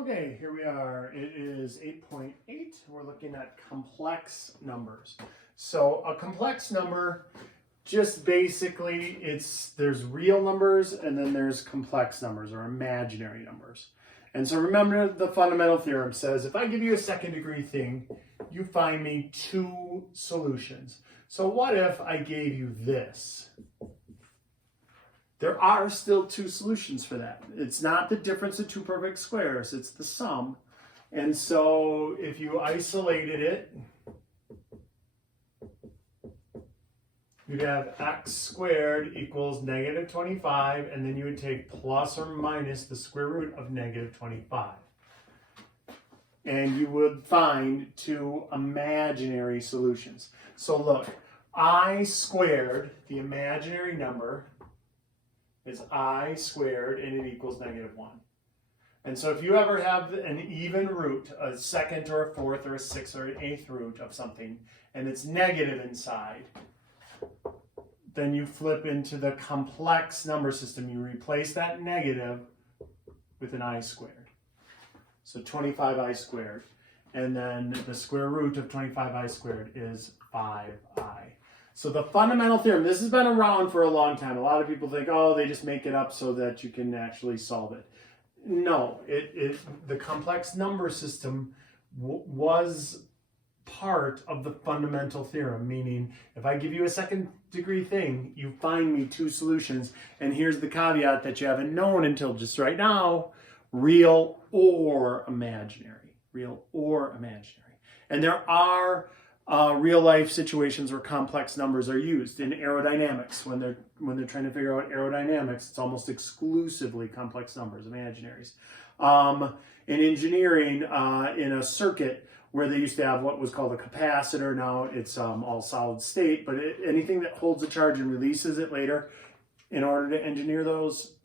Okay, here we are. It is 8.8. We're looking at complex numbers. So a complex number, just basically, there's real numbers and then there's complex numbers or imaginary numbers. And so remember, the fundamental theorem says if I give you a second degree thing, you find me two solutions. So what if I gave you this? There are still two solutions for that. It's not the difference of two perfect squares, it's the sum. And so if you isolated it, you'd have x squared equals negative 25, and then you would take plus or minus the square root of negative 25. And you would find two imaginary solutions. So look, I squared, the imaginary number, is I squared, and it equals negative 1. And so if you ever have an even root, a second or a fourth or a sixth or an eighth root of something, and it's negative inside, then you flip into the complex number system. You replace that negative with an I squared. So 25I squared. And then the square root of 25I squared is 5I. So the fundamental theorem, this has been around for a long time. A lot of people think, oh, they just make it up so that you can actually solve it. No, the complex number system was part of the fundamental theorem, meaning if I give you a second degree thing, you find me two solutions. And here's the caveat that you haven't known until just right now: real or imaginary. Real or imaginary. And there are real life situations where complex numbers are used in aerodynamics. When they're trying to figure out aerodynamics, it's almost exclusively complex numbers, imaginaries. In engineering, in a circuit where they used to have what was called a capacitor, now it's all solid state, but anything that holds a charge and releases it later, in order to engineer those,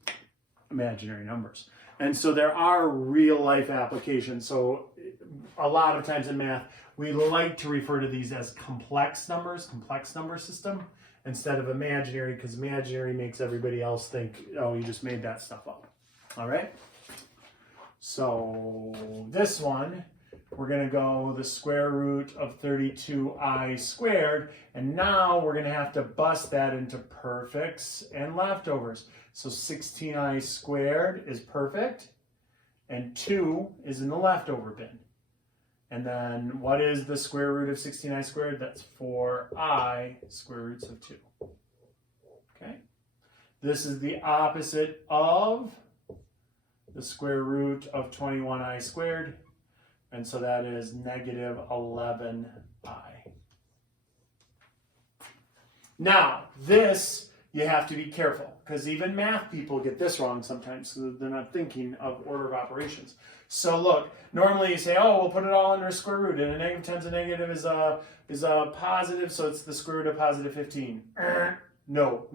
imaginary numbers. And so there are real life applications. So a lot of times in math, we like to refer to these as complex numbers, complex number system, instead of imaginary, because imaginary makes everybody else think, oh, you just made that stuff up. All right? So this one, we're going to go the square root of 32I squared, and now we're going to have to bust that into perfects and leftovers. So 16I squared is perfect, and 2 is in the leftover bin. And then what is the square root of 16I squared? That's 4I square roots of 2. Okay? This is the opposite of the square root of 21I squared. And so that is negative 11I. Now, this, you have to be careful, because even math people get this wrong sometimes, so they're not thinking of order of operations. So look, normally you say, oh, we'll put it all under a square root, and a negative times a negative is a positive, so it's the square root of positive 15. No.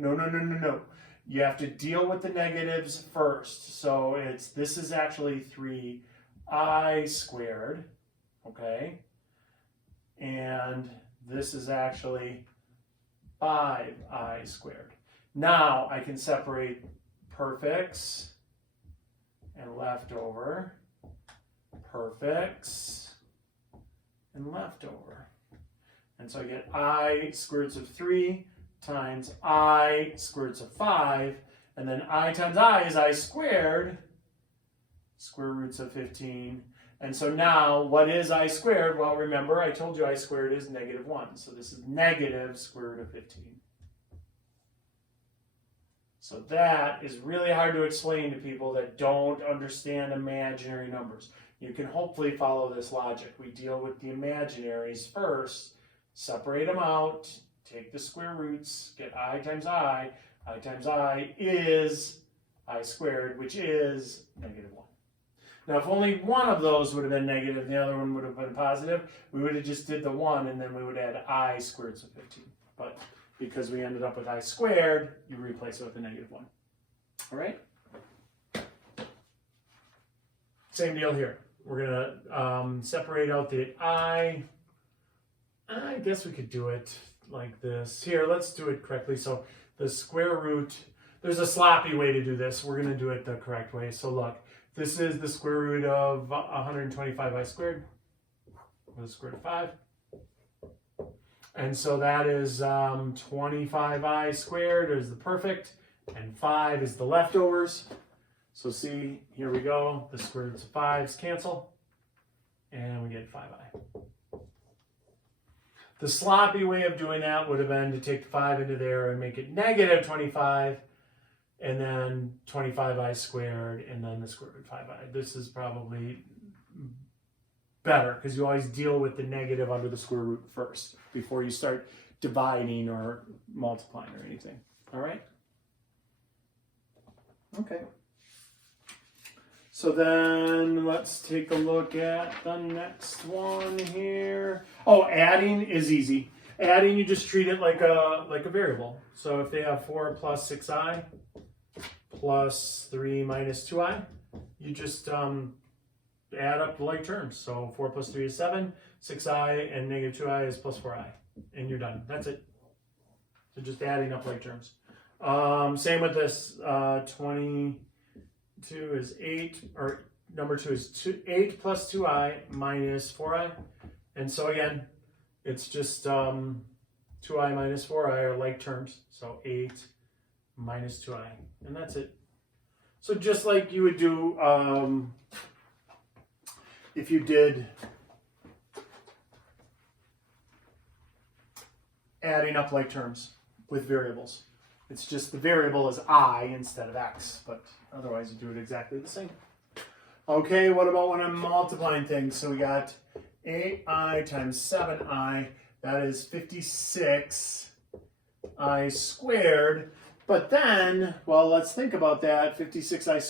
You have to deal with the negatives first. So this is actually 3I squared, okay? And this is actually 5I squared. Now I can separate perfects and leftover, perfects and leftover. And so I get I square roots of 3 times I square roots of 5, and then I times I is I squared, square roots of 15. And so now, what is I squared? Well, remember, I told you I squared is negative 1. So this is negative square root of 15. So that is really hard to explain to people that don't understand imaginary numbers. You can hopefully follow this logic. We deal with the imaginaries first, separate them out, take the square roots, get I times I times I is I squared, which is negative 1. Now, if only one of those would have been negative, the other one would have been positive, we would have just did the 1, and then we would add I square roots of 15. But because we ended up with I squared, you replace it with a negative 1. All right? Same deal here. We're going to separate out the I guess we could do it like this. Here, let's do it correctly. So the square root, there's a sloppy way to do this. We're going to do it the correct way. So look, This is the square root of 125i squared, or the square root of 5. And so that is 25i squared is the perfect, and 5 is the leftovers. So see, here we go. The square roots of 5s cancel, and we get 5i. The sloppy way of doing that would have been to take 5 into there and make it negative 25, and then 25i squared, and then the square root of 5i. This is probably better because you always deal with the negative under the square root first before you start dividing or multiplying or anything. All right? Okay. So then let's take a look at the next one here. Oh, adding is easy. Adding, you just treat it like a variable. So if they have 4 plus 6i plus 3 minus 2i, you just add up the like terms. So 4 plus 3 is 7, 6i and negative 2i is plus 4i. And you're done. That's it. So just adding up like terms. Same with this. 22 is 8, or number 2 is 8 plus 2i minus 4i. And so again, it's just 2i minus 4i are like terms. So 8 minus 2i. And that's it. So just like you would do if you did adding up like terms with variables. It's just the variable is I instead of X, but otherwise you do it exactly the same. Okay, what about when I'm multiplying things? So we got 8i times 7i, that is 56i squared. But then, well, let's think about that. 56i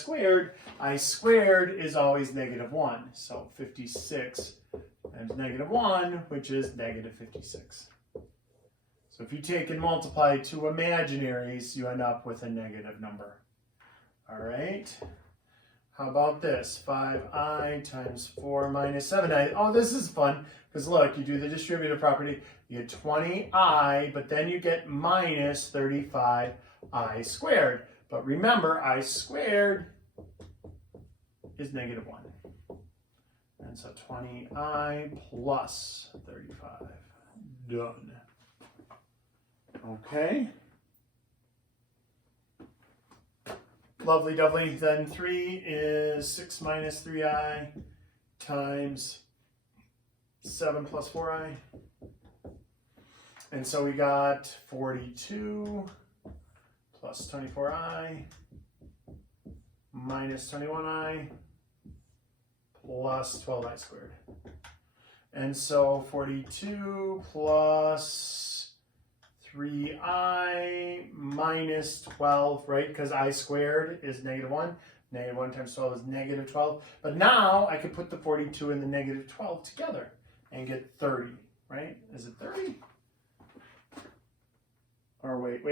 squared is always negative 1. So 56 times negative 1, which is negative 56. So if you take and multiply two imaginaries, you end up with a negative number. All right. How about this? 5i times 4 minus 7i. Oh, this is fun, because look, you do the distributive property. You get 20i, but then you get minus 35i squared. But remember, I squared is negative 1. And so 20i plus 35. Done. Okay. Lovely dovely. Then 3 is 6 minus 3i times 7 plus 4i. And so we got 42 plus 24i minus 21i plus 12i squared. And so 42 plus 3i minus 12, right? Because I squared is negative 1. Negative 1 times 12 is negative 12. But now I could put the 42 and the negative 12 together and get 30, right? Is it 30? Or wait.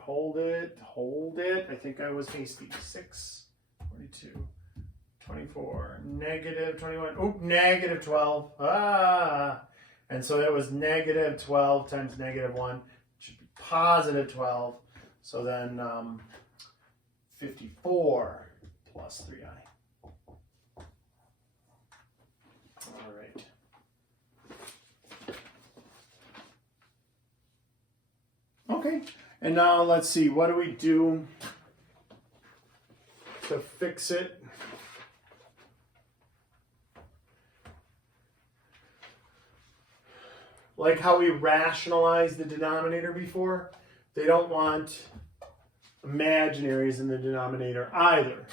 Hold it. I think I was hasty. 6, 42, 24, negative 21. Oop, negative 12. Ah! And so that was negative 12 times negative 1. It should be positive 12. So then 54 plus 3i. All right. Okay. And now let's see. What do we do to fix it? Like how we rationalized the denominator before, they don't want imaginaries in the denominator either.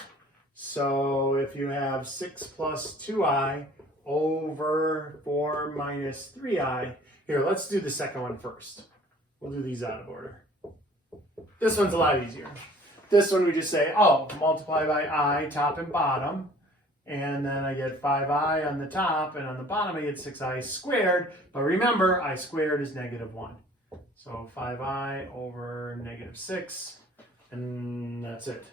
So if you have 6 plus 2i over 4 minus 3i, here, let's do the second one first. We'll do these out of order. This one's a lot easier. This one we just say, oh, multiply by I, top and bottom. And then I get 5i on the top, and on the bottom I get 6i squared. But remember, I squared is negative 1. So 5i over negative 6, and that's it.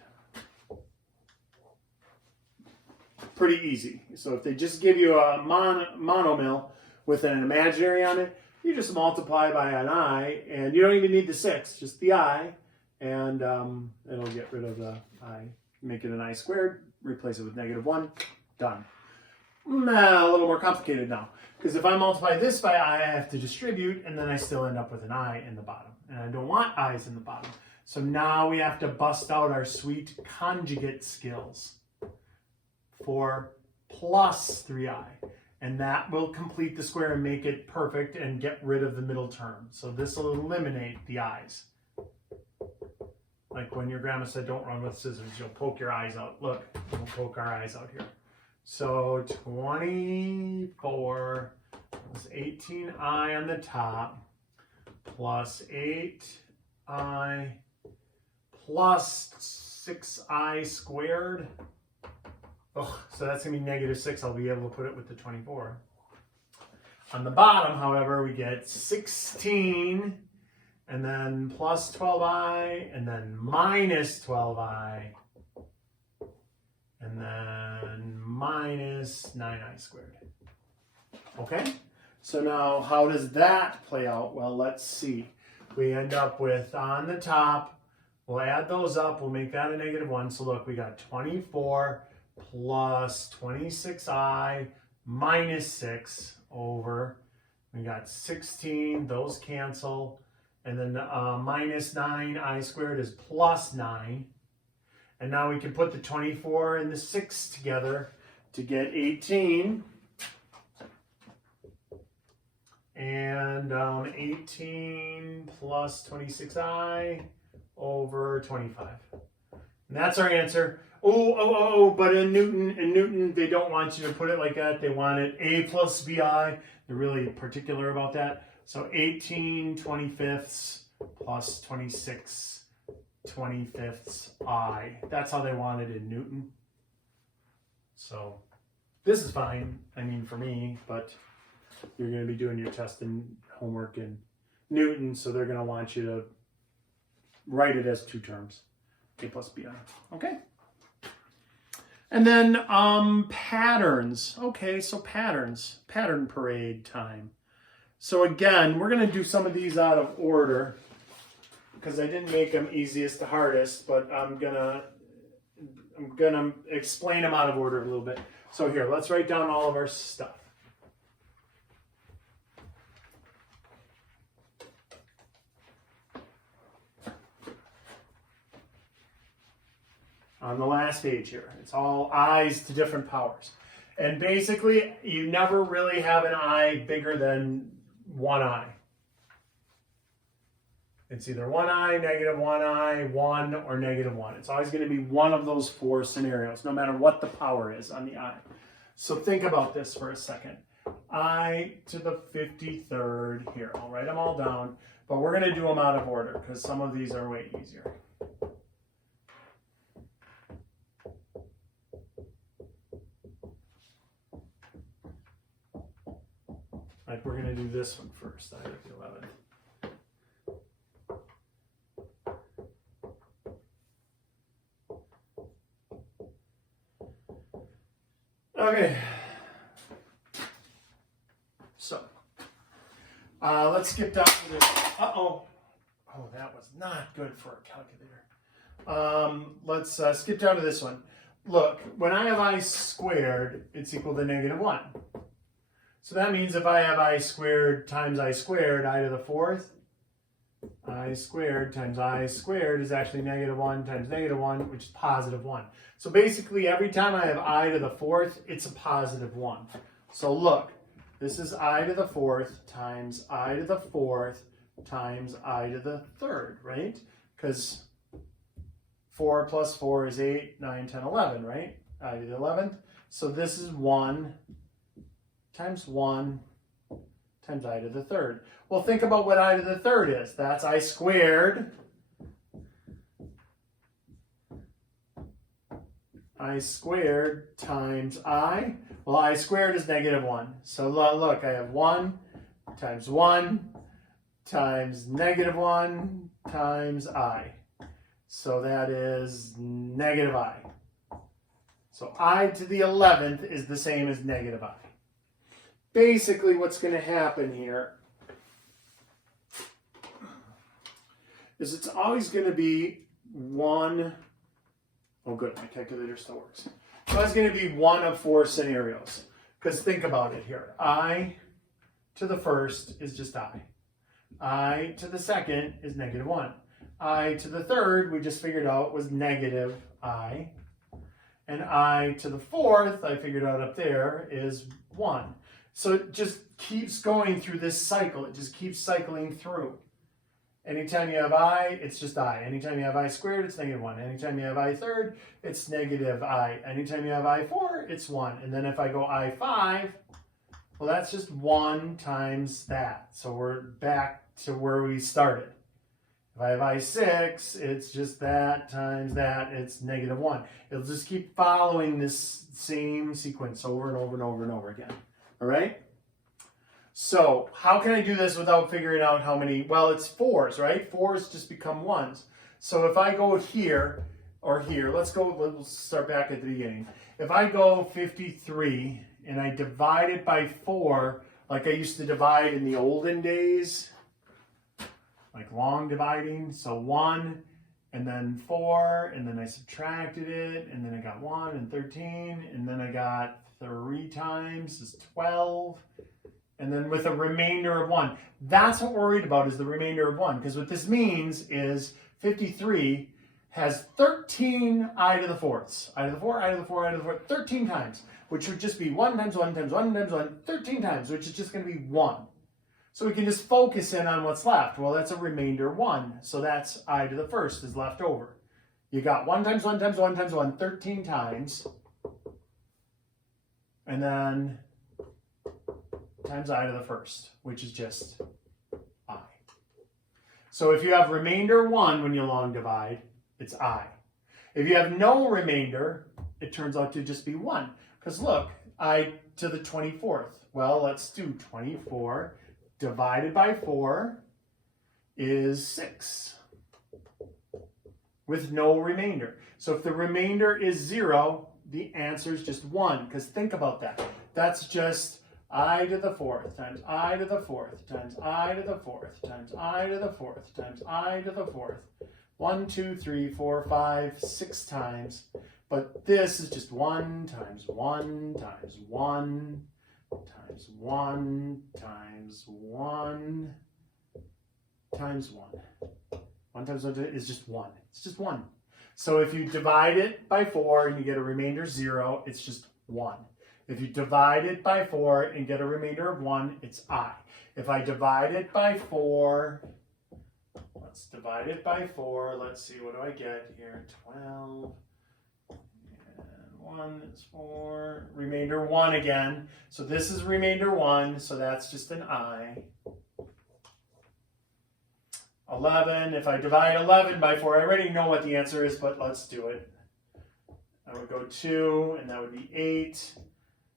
Pretty easy. So if they just give you a monomial with an imaginary on it, you just multiply by an I, and you don't even need the 6, just the I, and it'll get rid of the I, make it an I squared. replace it with -1, done. A little more complicated now, because if I multiply this by I have to distribute, and then I still end up with an I in the bottom, and I don't want I's in the bottom. So now we have to bust out our sweet conjugate skills for plus 3I, and that will complete the square and make it perfect and get rid of the middle term. So this will eliminate the I's. Like when your grandma said, don't run with scissors, you'll poke your eyes out. Look, we'll poke our eyes out here. So 24 plus 18I on the top plus 8I plus 6I squared. Oh, so that's going to be -6. I'll be able to put it with the 24. On the bottom, however, we get 16 and then plus 12I and then minus 12I. And then minus 9I squared. Okay, so now how does that play out? Well, let's see. We end up with, on the top, we'll add those up, we'll make that a -1. So look, we got 24 plus 26I minus 6 over, we got 16, those cancel, and then minus 9I squared is plus 9. And now we can put the 24 and the 6 together to get 18. And 18 plus 26I over 25. And that's our answer. But in Newton, they don't want you to put it like that. They want it A plus BI. They're really particular about that. So 18 25ths plus 26 25ths I. That's how they want it in Newton. So this is fine, I mean, for me, but you're going to be doing your test and homework in Newton, so they're going to want you to write it as 2 terms, A plus BI. Okay. And then patterns. Okay, so patterns. Pattern parade time. So again, we're going to do some of these out of order, because I didn't make them easiest to hardest, but I'm gonna explain them out of order a little bit. So here, let's write down all of our stuff. On the last page here, it's all I's to different powers. And basically, you never really have an I bigger than 1I. It's either 1I, -1I, 1, or -1. It's always going to be one of those 4 scenarios, no matter what the power is on the I. So think about this for a second. I to the 53rd here. I'll write them all down, but we're going to do them out of order because some of these are way easier. Like we're going to do this one first, I to the 11th. Okay, so let's skip down to this. Oh, that was not good for a calculator. Let's skip down to this one. Look, when I have I squared, it's equal to -1. So that means if I have I squared times I squared, I to the 4th, I squared times I squared is actually -1 times -1, which is +1. So basically every time I have I to the 4th, it's a +1. So look, this is I to the 4th times I to the 4th times I to the 3rd, right? Because 4 plus 4 is 8, 9, 10, 11, right? I to the 11th. So this is 1 times 1 times I to the 3rd. Well, think about what I to the 3rd is. That's I squared. I squared times I. Well, I squared is -1. So look, I have 1 times -1 times I. So that is -I. So I to the 11th is the same as -I. Basically, what's going to happen here is it's always going to be 1. Oh, good, my calculator still works. So that's going to be one of 4 scenarios. Because think about it here. I to the first is just I to the second is -1. I to the third, we just figured out, was -I. And I to the fourth, I figured out up there, is 1. So it just keeps going through this cycle. It just keeps cycling through. Anytime you have I, it's just I. Anytime you have I squared, it's -1. Anytime you have I third, it's -I. Anytime you have I 4, it's 1. And then if I go I 5, well, that's just 1 times that. So we're back to where we started. If I have I 6, it's just that times that, it's -1. It'll just keep following this same sequence over and over and over and over again. All right? So how can I do this without figuring out how many? Well, it's 4s, right? 4s just become 1s. So if I go here or here, let's start back at the beginning. If I go 53 and I divide it by 4, like I used to divide in the olden days, like long dividing, so 1 and then 4, and then I subtracted it, and then I got 1 and 13, and then I got 3 times is 12. And then with a remainder of 1. That's what we're worried about, is the remainder of 1. Because what this means is 53 has 13 I to the fourths. I to the 4, I to the 4, I to the 4, 13 times. Which would just be 1 times 1 times 1 times 1, 13 times, which is just going to be 1. So we can just focus in on what's left. Well, that's a remainder 1. So that's I to the first is left over. You got 1 times 1 times 1 times 1, 13 times. And then times I to the first, which is just I. So if you have remainder 1 when you long divide, it's I. If you have no remainder, it turns out to just be 1. Because look, I to the 24th. Well, let's do 24 divided by 4 is 6 with no remainder. So if the remainder is 0, the answer is just 1. Because think about that. That's just I to the 4th times I to the 4th times I to the 4th times I to the 4th times I to the 4th. 1, 2, 3, 4, 5, 6 times. But this is just 1 times 1 times 1 times 1 times 1 times 1. 1 times 1 is just 1. It's just 1. So if you divide it by 4 and you get a remainder 0, it's just 1. If you divide it by 4 and get a remainder of 1, it's I. If I divide it by 4, let's divide it by 4. Let's see, what do I get here? 12. And 1 is 4. Remainder 1 again. So this is remainder 1, so that's just an I. 11. If I divide 11 by 4, I already know what the answer is, but let's do it. I would go 2, and that would be 8.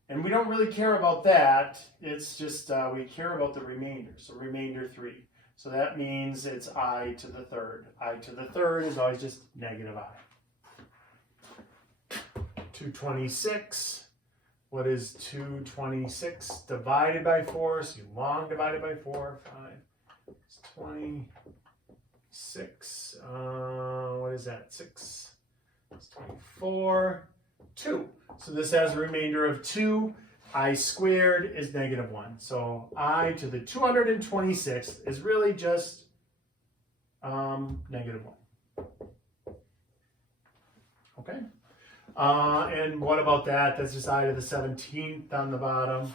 And we don't really care about that. It's just we care about the remainder. So remainder 3. So that means it's I to the third. I to the third is always just negative I. 226. What is 226 divided by 4? So you long divided by 4. 5. It's 26. What is that? 6. It's 24. 2. So this has a remainder of 2. I squared is -1. So I to the 226th is really just -1. Okay. And what about that? That's just I to the 17th on the bottom.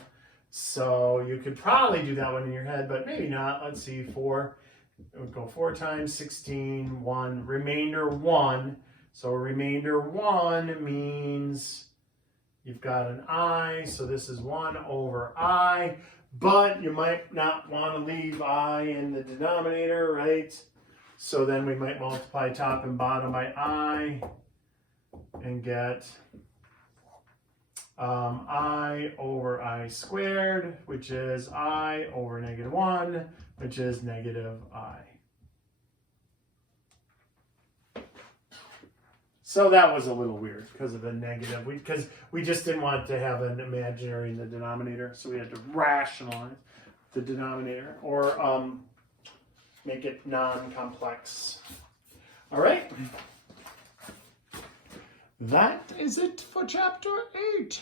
So you could probably do that one in your head, but maybe not. Let's see, 4. It would go 4 times 16, 1, remainder 1. So remainder 1 means you've got an I, so this is 1 over I, but you might not want to leave I in the denominator, right? So then we might multiply top and bottom by I and get I over I squared, which is I over -1, which is -I. So that was a little weird because of the negative. Because we just didn't want to have an imaginary in the denominator, so we had to rationalize the denominator or make it non-complex. All right. That is it for chapter 8.